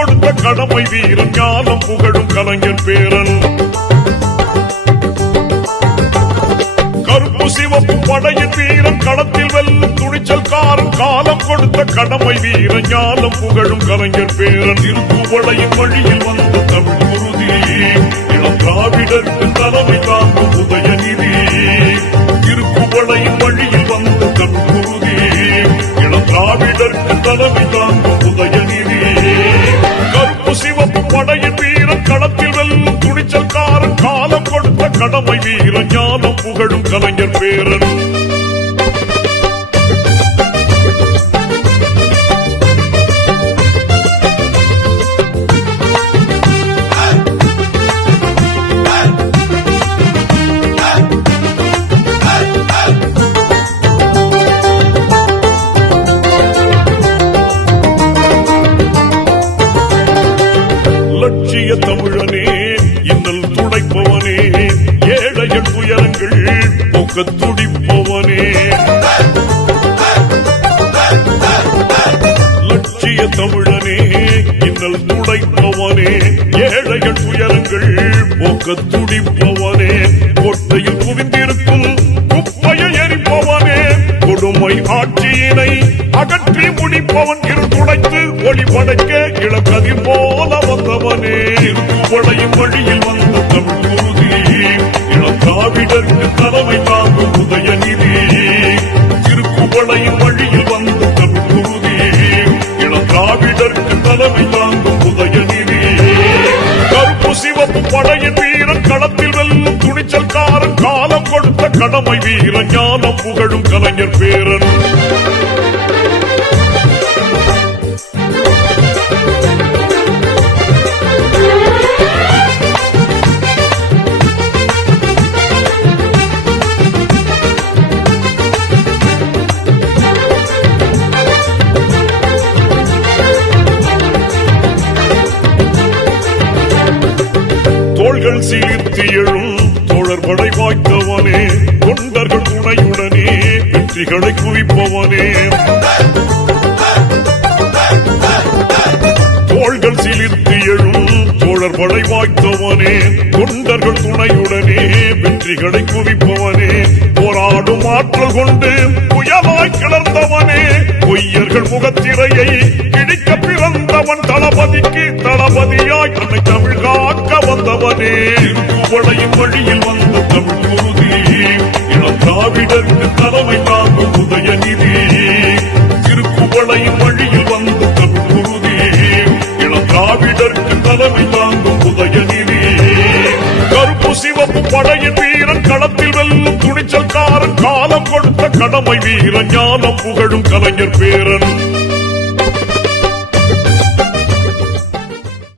கொடுத்த கடமை வீரன் ஞானம் புகழும் கலைஞர் பேரன். கருப்பு சிவப்பு படையின் வீரன் களத்தில் வெல்லும் துணிச்சல்காரன் காலம் கொடுத்த கடமை வீரன் ஞானம் புகழும் கலைஞர் பேரன். திருப்புவளையின் வழியில் வந்த தமிழ் குருதி இளம் திராவிடருக்கு தலைமை தாங்கும் உதயநிதி. திருப்புவளையின் வழியில் வந்த தமிழ் குருதி இளம் திராவிடருக்கு தலைமை தாங்கும் உதயநிதி. கருப்பு சிவப்பு படையின் வீரன் களத்தில் வெல்லும் துணிச்சல்காரன் காலம் கொடுத்த கடமை வீரன் ஞானம் புகழும் கலைஞர் பேரன். லட்சிய தமிழனே இன்னல் துடைப்பவனே ஏழைகள் துயரங்கள் போக்க துடிப்பவனே. லட்சிய தமிழனே இன்னல் துடைப்பவனே ஏழைகள் துயரங்கள் போக்க துடிப்பவனே. கோட்டையில் குவிந்திருக்கும் குப்பையை எரிப்பவனே கொடுமை ஆட்சியினை அகற்றி முடிப்பவன். இருந்துடைத்து ஒளி படைக்க இளக்கதிர் போல வந்தவனே. திருப்புவளையின் வழியில் வந்த தமிழ் குருதி இளம் திராவிடருக்கு தலைமை தாங்கும் உதயநிதி. திருப்புவளையின் வழியில் வந்த தமிழ் குருதி இளம் திராவிடருக்கு தலைமை தாங்கும் உதயநிதி. கருப்பு சிவப்பு படையின் வீரன் களத்தில் வெல்லும் துணிச்சல்காரன் காலம் கொடுத்த கடமை வீரன் ஞானம் புகழும் கலைஞர் பேரன். தோள்கள் சீர்த்தி எழும் தோழர் படை வாய்த்தவனே தொண்டர்கள் துணையுடனே வெற்றிகளை குவிப்பவனே. தோள்கள் சீர்த்தி எழும் தோழர் படை வாய்த்தவனே தொண்டர்கள் துணையுடனே வெற்றிகளை குவிப்பவனே. போராடும் ஆற்றல் கொண்டு புயலாய் கிளர்ந்தவனே பொய்யர்கள் முகத்திரையை கிழிக்க பிறந்தவன். தளபதிக்கு தளபதியாய் தன்னை தமிழ் காக்க வந்தவனே. திருப்புவளையின் வழியில் வந்த தமிழ் குருதி இளம் திராவிடருக்கு தலைமை தாங்கும் உதயநிதி. திருப்புவளையின் வழியில் வந்த தமிழ் குருதி இளம் திராவிடருக்கு தலைமை தாங்கும் உதயநிதி. கருப்பு சிவப்பு படையின் வீரன் களத்தில் வெல்லும் துணிச்சல்காரன் காலம் கொடுத்த கடமை வீரன் ஞானம் புகழும் கலைஞர் பேரன்.